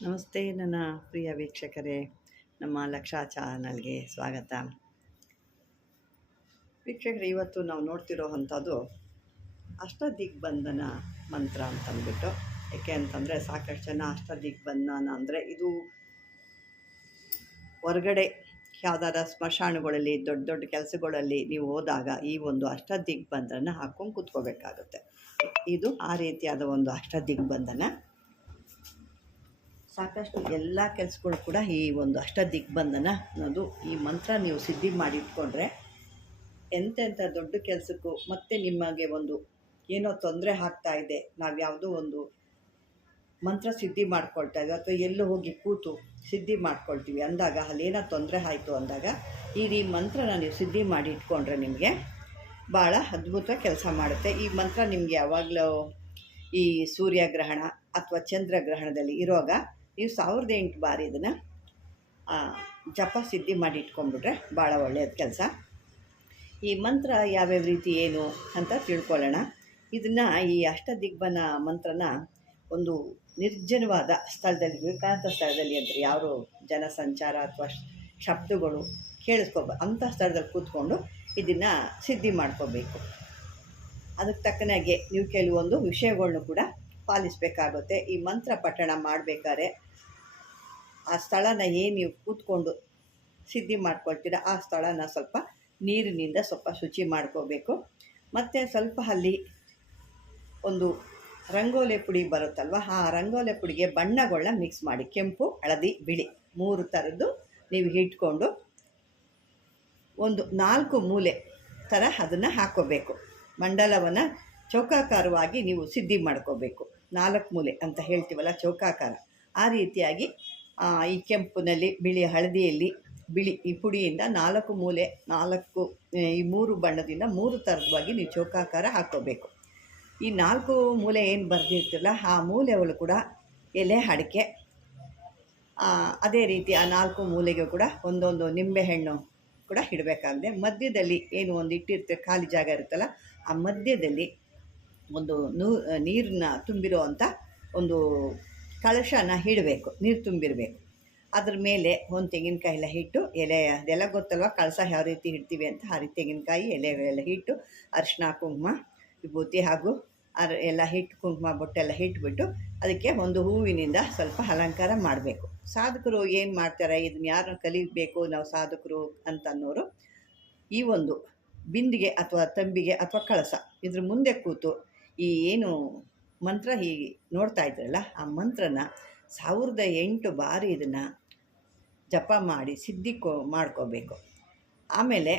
ನಮಸ್ತೆ ನನ್ನ ಪ್ರಿಯ ವೀಕ್ಷಕರೇ, ನಮ್ಮ ಲಕ್ಷಾ ಚಾನಲ್ಗೆ ಸ್ವಾಗತ. ವೀಕ್ಷಕರೇ, ಇವತ್ತು ನಾವು ನೋಡ್ತಿರೋ ಅಂಥದ್ದು ಅಷ್ಟದಿಗ್ಬಂಧನ ಮಂತ್ರ ಅಂತಂದ್ಬಿಟ್ಟು. ಯಾಕೆ ಅಂತಂದರೆ, ಸಾಕಷ್ಟು ಜನ ಅಷ್ಟದಿಗ್ಬಂಧನ ಅಂದರೆ ಇದು ಹೊರಗಡೆ ಯಾವ್ದಾರ ಸ್ಮಶಾನಗಳಲ್ಲಿ, ದೊಡ್ಡ ದೊಡ್ಡ ಕೆಲಸಗಳಲ್ಲಿ ನೀವು ಹೋದಾಗ ಈ ಒಂದು ಅಷ್ಟದಿಗ್ಬಂಧನ ಹಾಕ್ಕೊಂಡು ಕೂತ್ಕೋಬೇಕಾಗುತ್ತೆ. ಇದು ಆ ರೀತಿಯಾದ ಒಂದು ಅಷ್ಟದಿಗ್ಬಂಧನ. ಸಾಕಷ್ಟು ಎಲ್ಲ ಕೆಲಸಗಳು ಕೂಡ ಈ ಒಂದು ಅಷ್ಟ ದಿಗ್ಬಂಧನ ಅನ್ನೋದು ಈ ಮಂತ್ರ ನೀವು ಸಿದ್ಧಿ ಮಾಡಿ ಇಟ್ಕೊಂಡ್ರೆ ಎಂತೆಂಥ ದೊಡ್ಡ ಕೆಲಸಕ್ಕೂ ಮತ್ತೆ ನಿಮಗೆ ಒಂದು ಏನೋ ತೊಂದರೆ ಆಗ್ತಾ ಇದೆ, ನಾವು ಯಾವುದೋ ಒಂದು ಮಂತ್ರ ಸಿದ್ಧಿ ಮಾಡ್ಕೊಳ್ತಾ ಇದ್ದೀವಿ ಅಥವಾ ಎಲ್ಲೂ ಹೋಗಿ ಕೂತು ಸಿದ್ಧಿ ಮಾಡ್ಕೊಳ್ತೀವಿ ಅಂದಾಗ ಅಲ್ಲೇನೋ ತೊಂದರೆ ಆಯಿತು ಅಂದಾಗ ಈ ರೀ ಮಂತ್ರನ ನೀವು ಸಿದ್ಧಿ ಮಾಡಿ ಇಟ್ಕೊಂಡ್ರೆ ನಿಮಗೆ ಭಾಳ ಅದ್ಭುತ ಕೆಲಸ ಮಾಡುತ್ತೆ. ಈ ಮಂತ್ರ ನಿಮಗೆ ಯಾವಾಗಲೂ ಈ ಸೂರ್ಯಗ್ರಹಣ ಅಥವಾ ಚಂದ್ರಗ್ರಹಣದಲ್ಲಿ ಇರುವಾಗ ನೀವು ಸಾವಿರದ ಎಂಟು ಬಾರಿ ಇದನ್ನು ಜಪ ಸಿದ್ಧಿ ಮಾಡಿ ಇಟ್ಕೊಂಡ್ಬಿಟ್ರೆ ಭಾಳ ಒಳ್ಳೆಯದು ಕೆಲಸ. ಈ ಮಂತ್ರ ಯಾವ್ಯಾವ ರೀತಿ ಏನು ಅಂತ ತಿಳ್ಕೊಳ್ಳೋಣ. ಇದನ್ನು ಈ ಅಷ್ಟದಿಗ್ಬನ ಮಂತ್ರನ ಒಂದು ನಿರ್ಜನವಾದ ಸ್ಥಳದಲ್ಲಿ, ಏಕಾಂತ ಸ್ಥಳದಲ್ಲಿ ಅಂದರೆ ಯಾರು ಜನಸಂಚಾರ ಅಥವಾ ಶಬ್ದಗಳು ಕೇಳಿಸ್ಕೊಬ ಅಂಥ ಸ್ಥಳದಲ್ಲಿ ಕೂತ್ಕೊಂಡು ಇದನ್ನು ಸಿದ್ಧಿ ಮಾಡ್ಕೋಬೇಕು. ಅದಕ್ಕೆ ತಕ್ಕನಾಗೆ ನೀವು ಕೆಲವೊಂದು ವಿಷಯಗಳನ್ನು ಕೂಡ ಪಾಲಿಸಬೇಕಾಗುತ್ತೆ. ಈ ಮಂತ್ರ ಪಠಣ ಮಾಡಬೇಕಾದ್ರೆ ಆ ಸ್ಥಳನ ಏನು ನೀವು ಕೂತ್ಕೊಂಡು ಸಿದ್ಧಿ ಮಾಡ್ಕೊಳ್ತೀರ, ಆ ಸ್ಥಳನ ಸ್ವಲ್ಪ ನೀರಿನಿಂದ ಸ್ವಲ್ಪ ಶುಚಿ ಮಾಡ್ಕೋಬೇಕು. ಮತ್ತು ಸ್ವಲ್ಪ ಅಲ್ಲಿ ಒಂದು ರಂಗೋಲೆ ಪುಡಿ ಬರುತ್ತಲ್ವ, ಆ ರಂಗೋಲೆ ಪುಡಿಗೆ ಬಣ್ಣಗಳನ್ನ ಮಿಕ್ಸ್ ಮಾಡಿ, ಕೆಂಪು, ಹಳದಿ, ಬಿಳಿ ಮೂರು ಥರದ್ದು ನೀವು ಇಟ್ಕೊಂಡು ಒಂದು ನಾಲ್ಕು ಮೂಲೆ ಥರ ಅದನ್ನು ಹಾಕೋಬೇಕು. ಮಂಡಲವನ್ನು ಚೌಕಾಕಾರವಾಗಿ ನೀವು ಸಿದ್ಧಿ ಮಾಡ್ಕೋಬೇಕು. ನಾಲ್ಕು ಮೂಲೆ ಅಂತ ಹೇಳ್ತೀವಲ್ಲ ಚೌಕಾಕಾರ. ಆ ರೀತಿಯಾಗಿ ಈ ಕೆಂಪಿನಲ್ಲಿ ಬಿಳಿ ಹಳದಿಯಲ್ಲಿ ಬಿಳಿ ಈ ಪುಡಿಯಿಂದ ನಾಲ್ಕು ಮೂಲೆ, ನಾಲ್ಕು ಈ ಮೂರು ಬಣ್ಣದಿಂದ ಮೂರು ಥರದವಾಗಿ ನೀವು ಚೌಕಾಕಾರ ಹಾಕೋಬೇಕು ಈ ನಾಲ್ಕು ಮೂಲೆ ಏನು ಬರೆದಿರ್ತಿಲ್ಲ, ಆ ಮೂಲೆಗಳು ಕೂಡ ಎಲೆ ಅಡಿಕೆ ಅದೇ ರೀತಿ ಆ ನಾಲ್ಕು ಮೂಲೆಗೆ ಕೂಡ ಒಂದೊಂದು ನಿಂಬೆಹಣ್ಣು ಕೂಡ ಇಡಬೇಕಾಗಿದೆ ಮಧ್ಯದಲ್ಲಿ ಏನು ಒಂದು ಇಟ್ಟಿರ್ತೀವಿ ಖಾಲಿ ಜಾಗ ಇರುತ್ತಲ್ಲ, ಆ ಮಧ್ಯದಲ್ಲಿ ಒಂದು ನೂ ನೀರನ್ನ ತುಂಬಿರೋ ಅಂಥ ಒಂದು ಕಳಶನ ಇಡಬೇಕು, ನೀರು ತುಂಬಿರಬೇಕು. ಅದ್ರ ಮೇಲೆ ಒಂದು ತೆಂಗಿನಕಾಯಿ ಎಲ್ಲ ಇಟ್ಟು ಎಲೆ, ಅದೆಲ್ಲ ಗೊತ್ತಲ್ವ? ಕಳಸ ಯಾವ ರೀತಿ ಇಡ್ತೀವಿ ಅಂತ ಆ ರೀತಿ ತೆಂಗಿನಕಾಯಿ, ಎಲೆಗಳೆಲ್ಲ ಹಿಟ್ಟು ಅರಿಶಿನ ಕುಂಕುಮ, ವಿಭೂತಿ ಹಾಗೂ ಅರ್, ಎಲ್ಲ ಹಿಟ್ಟು ಕುಂಕುಮ ಬೊಟ್ಟೆಲ್ಲ ಇಟ್ಬಿಟ್ಟು ಅದಕ್ಕೆ ಒಂದು ಹೂವಿನಿಂದ ಸ್ವಲ್ಪ ಅಲಂಕಾರ ಮಾಡಬೇಕು. ಸಾಧಕರು ಏನು ಮಾಡ್ತಾರೆ? ಇದನ್ನ ಯಾರು ಕಲಿಬೇಕು? ನಾವು ಸಾಧಕರು ಅಂತ ಅನ್ನೋರು ಈ ಒಂದು ಬಿಂದಿಗೆ ಅಥವಾ ತಂಬಿಗೆ ಅಥವಾ ಕಳಸ ಇದ್ರ ಮುಂದೆ ಕೂತು ಈ ಏನು ಮಂತ್ರ ಹೀಗೆ ನೋಡ್ತಾ ಇದ್ರಲ್ಲ, ಆ ಮಂತ್ರನ ಸಾವಿರದ ಎಂಟು ಬಾರಿ ಇದನ್ನು ಜಪ ಮಾಡಿ ಸಿದ್ಧಿ ಕೋ ಮಾಡ್ಕೋಬೇಕು. ಆಮೇಲೆ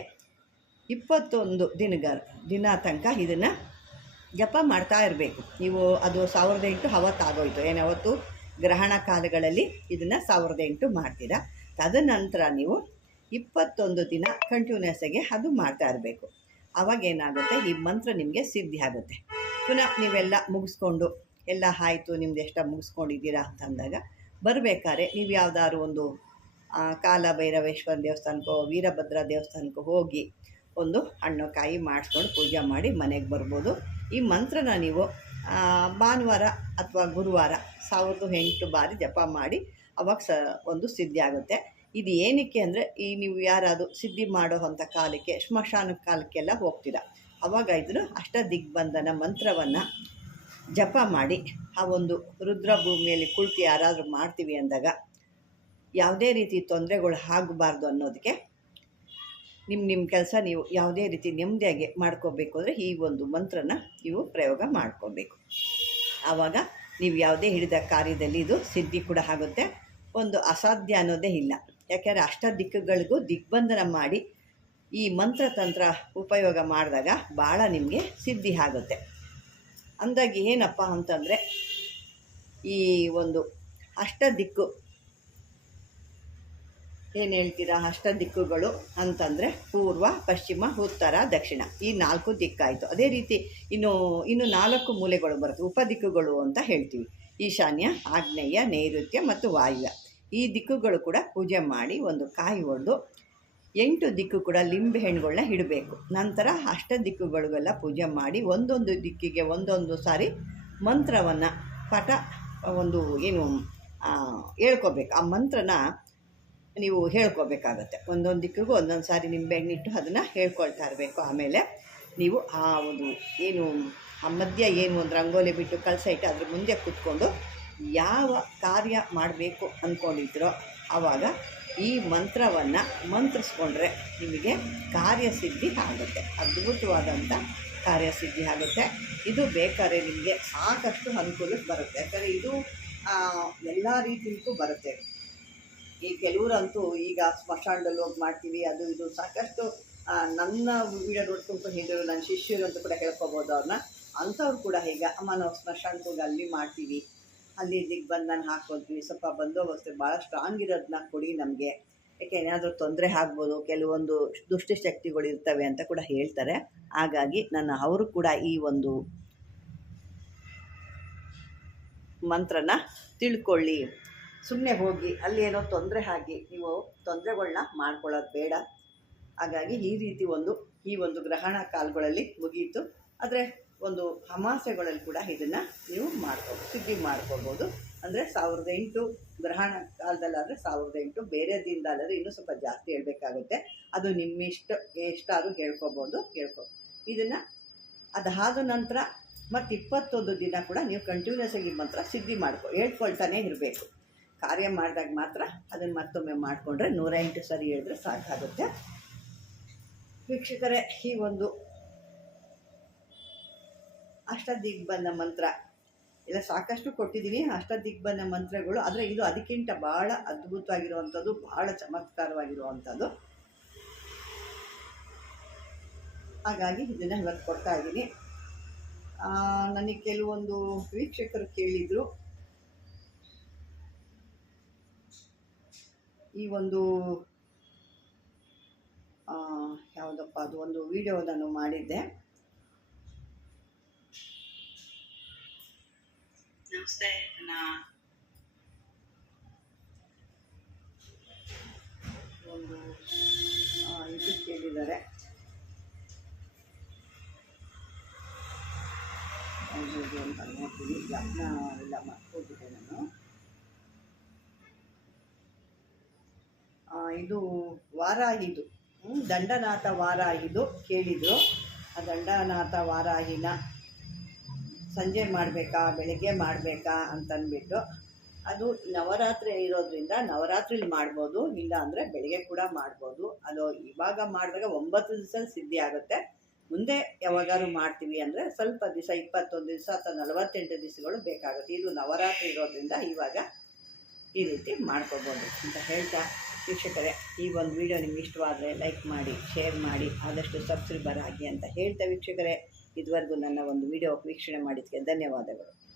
ಇಪ್ಪತ್ತೊಂದು ದಿನಗ, ದಿನ ತನಕ ಇದನ್ನು ಜಪ ಮಾಡ್ತಾ ಇರಬೇಕು. ನೀವು ಅದು ಸಾವಿರದ ಎಂಟು ಅವತ್ತಾಗೋಯ್ತು. ಏನಾವತ್ತು ಗ್ರಹಣ ಕಾಲಗಳಲ್ಲಿ ಇದನ್ನು ಸಾವಿರದ ಎಂಟು ಮಾಡ್ತೀರಾ. ತದನಂತರ ನೀವು ಇಪ್ಪತ್ತೊಂದು ದಿನ ಕಂಟಿನ್ಯೂಸಾಗಿ ಅದು ಮಾಡ್ತಾ ಇರಬೇಕು. ಆವಾಗೇನಾಗುತ್ತೆ ಈ ಮಂತ್ರ ನಿಮಗೆ ಸಿದ್ಧಿ ಆಗುತ್ತೆ. ಪುನಃ ನೀವೆಲ್ಲ ಮುಗಿಸ್ಕೊಂಡು, ಎಲ್ಲ ಆಯಿತು, ನಿಮ್ದು ಎಷ್ಟ ಮುಗಿಸ್ಕೊಂಡಿದ್ದೀರಾ ಅಂತಂದಾಗ ಬರಬೇಕಾದ್ರೆ ನೀವು ಯಾವುದಾದ್ರು ಒಂದು ಕಾಲ ಭೈರವೇಶ್ವರ ದೇವಸ್ಥಾನಕ್ಕೋ, ವೀರಭದ್ರ ದೇವಸ್ಥಾನಕ್ಕೋ ಹೋಗಿ ಒಂದು ಹಣ್ಣು ಕಾಯಿ ಮಾಡಿಸ್ಕೊಂಡು ಪೂಜೆ ಮಾಡಿ ಮನೆಗೆ ಬರ್ಬೋದು. ಈ ಮಂತ್ರನ ನೀವು ಭಾನುವಾರ ಅಥವಾ ಗುರುವಾರ ಸಾವಿರದ ಎಂಟು ಬಾರಿ ಜಪ ಮಾಡಿ ಅವಾಗ ಸ, ಒಂದು ಸಿದ್ಧಿ ಆಗುತ್ತೆ ಇದು ಏನಕ್ಕೆ ಅಂದರೆ, ಈ ನೀವು ಯಾರಾದರೂ ಸಿದ್ಧಿ ಮಾಡೋ ಅಂಥ ಕಾಲಕ್ಕೆ, ಶ್ಮಶಾನ ಕಾಲಕ್ಕೆಲ್ಲ ಹೋಗ್ತೀರ. ಅವಾಗ ಇದನ್ನು ಅಷ್ಟ ದಿಗ್ಬಂಧನ ಮಂತ್ರವನ್ನು ಜಪ ಮಾಡಿ, ಆ ಒಂದು ರುದ್ರ ಭೂಮಿಯಲ್ಲಿ ಕುಳಿತು ಯಾರಾದರೂ ಮಾಡ್ತೀವಿ ಅಂದಾಗ, ಯಾವುದೇ ರೀತಿ ತೊಂದರೆಗಳು ಆಗಬಾರ್ದು ಅನ್ನೋದಕ್ಕೆ ನಿಮ್ಮ ನಿಮ್ಮ ಕೆಲಸ ನೀವು ಯಾವುದೇ ರೀತಿ ನೆಮ್ಮದಿಯಾಗಿ ಮಾಡ್ಕೋಬೇಕು ಅಂದರೆ ಈ ಒಂದು ಮಂತ್ರನ ನೀವು ಪ್ರಯೋಗ ಮಾಡ್ಕೋಬೇಕು. ಆವಾಗ ನೀವು ಯಾವುದೇ ಹಿಡಿದ ಕಾರ್ಯದಲ್ಲಿ ಇದು ಸಿದ್ಧಿ ಕೂಡ ಆಗುತ್ತೆ. ಒಂದು ಅಸಾಧ್ಯ ಅನ್ನೋದೇ ಇಲ್ಲ. ಯಾಕೆಂದರೆ ಅಷ್ಟ ದಿಕ್ಕುಗಳಿಗೂ ದಿಗ್ಬಂಧನ ಮಾಡಿ ಈ ಮಂತ್ರತಂತ್ರ ಉಪಯೋಗ ಮಾಡಿದಾಗ ಭಾಳ ನಿಮಗೆ ಸಿದ್ಧಿ ಆಗುತ್ತೆ. ಅಂದಾಗಿ ಏನಪ್ಪ ಅಂತಂದರೆ ಈ ಒಂದು ಅಷ್ಟ ದಿಕ್ಕು ಏನು ಹೇಳ್ತೀರಾ? ಅಷ್ಟ ದಿಕ್ಕುಗಳು ಅಂತಂದರೆ ಪೂರ್ವ, ಪಶ್ಚಿಮ, ಉತ್ತರ, ದಕ್ಷಿಣ ಈ ನಾಲ್ಕು ದಿಕ್ಕಾಯಿತು. ಅದೇ ರೀತಿ ಇನ್ನು ಇನ್ನು ನಾಲ್ಕು ಮೂಲೆಗಳು ಬರುತ್ತೆ. ಉಪದಿಕ್ಕುಗಳು ಅಂತ ಹೇಳ್ತೀವಿ. ಈಶಾನ್ಯ, ಆಗ್ನೇಯ, ನೈಋತ್ಯ ಮತ್ತು ವಾಯುವ್ಯ. ಈ ದಿಕ್ಕುಗಳು ಕೂಡ ಪೂಜೆ ಮಾಡಿ ಒಂದು ಕಾಯಿ ಹೊಡೆದು ಎಂಟು ದಿಕ್ಕು ಕೂಡ ಲಿಂಬೆ ಹಣ್ಣುಗಳನ್ನ ಇಡಬೇಕು. ನಂತರ ಅಷ್ಟ ದಿಕ್ಕುಗಳಿಗೆಲ್ಲ ಪೂಜೆ ಮಾಡಿ ಒಂದೊಂದು ದಿಕ್ಕಿಗೆ ಒಂದೊಂದು ಸಾರಿ ಮಂತ್ರವನ್ನು ಪಟ ಒಂದು ಏನು ಹೇಳ್ಕೊಬೇಕು. ಆ ಮಂತ್ರನ ನೀವು ಹೇಳ್ಕೊಬೇಕಾಗತ್ತೆ. ಒಂದೊಂದು ದಿಕ್ಕಿಗೂ ಒಂದೊಂದು ಸಾರಿ ನಿಂಬೆಹಣ್ಣಿಟ್ಟು ಅದನ್ನು ಹೇಳ್ಕೊಳ್ತಾ ಇರಬೇಕು. ಆಮೇಲೆ ನೀವು ಆ ಒಂದು ಏನು, ಆ ಮಧ್ಯ ಏನು ಒಂದು ರಂಗೋಲಿ ಬಿಟ್ಟು ಕಳಸ ಇಟ್ಟು ಅದ್ರ ಮುಂದೆ ಕೂತ್ಕೊಂಡು ಯಾವ ಕಾರ್ಯ ಮಾಡಬೇಕು ಅಂದ್ಕೊಂಡಿದ್ರೋ ಆವಾಗ ಈ ಮಂತ್ರವನ್ನು ಮಂತ್ರಿಸ್ಕೊಂಡ್ರೆ ನಿಮಗೆ ಕಾರ್ಯಸಿದ್ಧಿ ಆಗುತ್ತೆ. ಅದ್ಭುತವಾದಂಥ ಕಾರ್ಯಸಿದ್ಧಿ ಆಗುತ್ತೆ. ಇದು ಬೇಕಾದ್ರೆ ನಿಮಗೆ ಸಾಕಷ್ಟು ಅನುಕೂಲಕ್ಕೆ ಬರುತ್ತೆ. ಯಾಕಂದರೆ ಇದು ಎಲ್ಲ ರೀತಿಯಕ್ಕೂ ಬರುತ್ತೆ. ಈ ಕೆಲವರಂತೂ ಈಗ ಸ್ಮಶಾನದಲ್ಲಿ ಹೋಗಿ ಮಾಡ್ತೀವಿ, ಅದು ಇದು ಸಾಕಷ್ಟು ನನ್ನ ವಿಡಿಯೋ ನೋಡ್ಕೊಂಡು ಹೇಳಿದ್ರು ನನ್ನ ಶಿಷ್ಯರು ಅಂತ ಕೂಡ ಹೇಳ್ಕೊಬೋದು ಅವ್ರನ್ನ. ಅಂಥವ್ರು ಕೂಡ ಈಗ ಅಮ್ಮ ನಾವು ಸ್ಮಶಾನಕ್ಕೆ ಹೋಗಿ ಅಲ್ಲಿ ಮಾಡ್ತೀವಿ. ಅಲ್ಲಿ ಇಲ್ಲಿಗೆ ಬಂದು ನಾನು ಹಾಕೋದ್ವಿ ಸ್ವಲ್ಪ ಬಂದೋಬಸ್ತು ಭಾಳ ಸ್ಟ್ರಾಂಗ್ ಇರೋದನ್ನ ಕೊಡಿ ನಮಗೆ. ಯಾಕೆ ಏನಾದರೂ ತೊಂದರೆ ಆಗ್ಬೋದು, ಕೆಲವೊಂದು ದುಷ್ಟಶಕ್ತಿಗಳು ಇರ್ತವೆ ಅಂತ ಕೂಡ ಹೇಳ್ತಾರೆ. ಹಾಗಾಗಿ ನನ್ನ ಅವರು ಕೂಡ ಈ ಒಂದು ಮಂತ್ರನ ತಿಳ್ಕೊಳ್ಳಿ. ಸುಮ್ಮನೆ ಹೋಗಿ, ಅಲ್ಲಿ ಏನೋ ತೊಂದರೆ ಆಗಿ, ನೀವು ತೊಂದರೆಗಳನ್ನ ಮಾಡ್ಕೊಳ್ಳೋದು ಬೇಡ. ಹಾಗಾಗಿ ಈ ರೀತಿ ಒಂದು, ಈ ಒಂದು ಗ್ರಹಣ ಕಾಲಗಳಲ್ಲಿ ಮುಗಿಯಿತು ಆದರೆ ಒಂದು ಅಮಾಸೆಗಳಲ್ಲಿ ಕೂಡ ಇದನ್ನು ನೀವು ಮಾಡ್ಬೋದು ಸಿದ್ಧಿ ಮಾಡ್ಕೋಬೋದು ಅಂದರೆ ಸಾವಿರದ ಎಂಟು ಗ್ರಹಣ ಕಾಲದಲ್ಲಾದರೆ ಸಾವಿರದ ಎಂಟು, ಬೇರೆ ದಿನದಲ್ಲಾದರೆ ಇನ್ನೂ ಸ್ವಲ್ಪ ಜಾಸ್ತಿ ಹೇಳಬೇಕಾಗುತ್ತೆ. ಅದು ನಿಮ್ಮಿಷ್ಟ ಎಷ್ಟಾದರೂ ಹೇಳ್ಕೊಬೋದು ಹೇಳ್ಕೊ ಇದನ್ನು ಅದಾದ ನಂತರ ಮತ್ತು ಇಪ್ಪತ್ತೊಂದು ದಿನ ಕೂಡ ನೀವು ಕಂಟಿನ್ಯೂಸ್ ಆಗಿ ಮಾತ್ರ ಸಿದ್ಧಿ ಮಾಡ್ಕೊ, ಹೇಳ್ಕೊಳ್ತಾನೆ ಇರಬೇಕು. ಕಾರ್ಯ ಮಾಡಿದಾಗ ಮಾತ್ರ ಅದನ್ನು ಮತ್ತೊಮ್ಮೆ ಮಾಡಿಕೊಂಡ್ರೆ ನೂರ ಎಂಟು ಸರಿ ಹೇಳಿದ್ರೆ ಸಾಕಾಗುತ್ತೆ. ವೀಕ್ಷಕರೇ, ಈ ಒಂದು ಅಷ್ಟದಿಗ್ಬಂಧ ಮಂತ್ರ. ಇಲ್ಲ, ಸಾಕಷ್ಟು ಕೊಟ್ಟಿದ್ದೀನಿ ಅಷ್ಟದಿಗ್ಬಂಧ ಮಂತ್ರಗಳು. ಆದರೆ ಇದು ಅದಕ್ಕಿಂತ ಭಾಳ ಅದ್ಭುತವಾಗಿರುವಂಥದ್ದು ಭಾಳ ಚಮತ್ಕಾರವಾಗಿರುವಂಥದ್ದು. ಹಾಗಾಗಿ ಇದನ್ನು ಇವತ್ತು ಕೊಡ್ತಾ ಇದ್ದೀನಿ. ನನಗೆ ಕೆಲವೊಂದು ವೀಕ್ಷಕರು ಕೇಳಿದರು. ಈ ಒಂದು ಯಾವುದಪ್ಪ, ಅದು ಒಂದು ವಿಡಿಯೋ ನಾನು ಮಾಡಿದ್ದೆ. ನಮಸ್ತೆ ನಾ ಒಂದು ಆ, ಇದು ಕೇಳಿದ್ದಾರೆ. ಯಾವುದು ಇದು ವಾರಾಹಿದು. ದಂಡನಾಥ ವಾರಾಹಿದು ಕೇಳಿದರು. ಆ ದಂಡನಾಥ ವಾರಾಹಿನ ಸಂಜೆ ಮಾಡಬೇಕಾ ಬೆಳಗ್ಗೆ ಮಾಡಬೇಕಾ ಅಂತಂದ್ಬಿಟ್ಟು ಅದು ನವರಾತ್ರಿ ಇರೋದ್ರಿಂದ ನವರಾತ್ರಿಲಿ ಮಾಡ್ಬೋದು ಇಲ್ಲ ಅಂದರೆ ಬೆಳಗ್ಗೆ ಕೂಡ ಮಾಡ್ಬೋದು. ಅದು ಇವಾಗ ಮಾಡಿದಾಗ ಒಂಬತ್ತು ದಿವಸ ಸಿದ್ಧಿ ಆಗುತ್ತೆ. ಮುಂದೆ ಯಾವಾಗಾದ್ರು ಮಾಡ್ತೀವಿ ಅಂದರೆ ಸ್ವಲ್ಪ ದಿವಸ ಇಪ್ಪತ್ತೊಂದು ದಿವಸ ಅಥವಾ ನಲವತ್ತೆಂಟು ದಿವಸಗಳು ಬೇಕಾಗುತ್ತೆ. ಇದು ನವರಾತ್ರಿ ಇರೋದ್ರಿಂದ ಇವಾಗ ಈ ರೀತಿ ಮಾಡ್ಕೋಬೋದು ಅಂತ ಹೇಳ್ತಾ ವೀಕ್ಷಕರೇ ಈ ಒಂದು ವಿಡಿಯೋ ನಿಮ್ಗೆ ಇಷ್ಟವಾದರೆ ಲೈಕ್ ಮಾಡಿ ಶೇರ್ ಮಾಡಿ ಆದಷ್ಟು ಸಬ್ಸ್ಕ್ರೈಬರ್ ಆಗಿ ಅಂತ ಹೇಳ್ತಾ ವೀಕ್ಷಕರೇ. ಇದುವರೆಗೂ ನನ್ನ ಒಂದು ವಿಡಿಯೋ ವೀಕ್ಷಣೆ ಮಾಡಿದ್ದಕ್ಕೆ ಧನ್ಯವಾದಗಳು.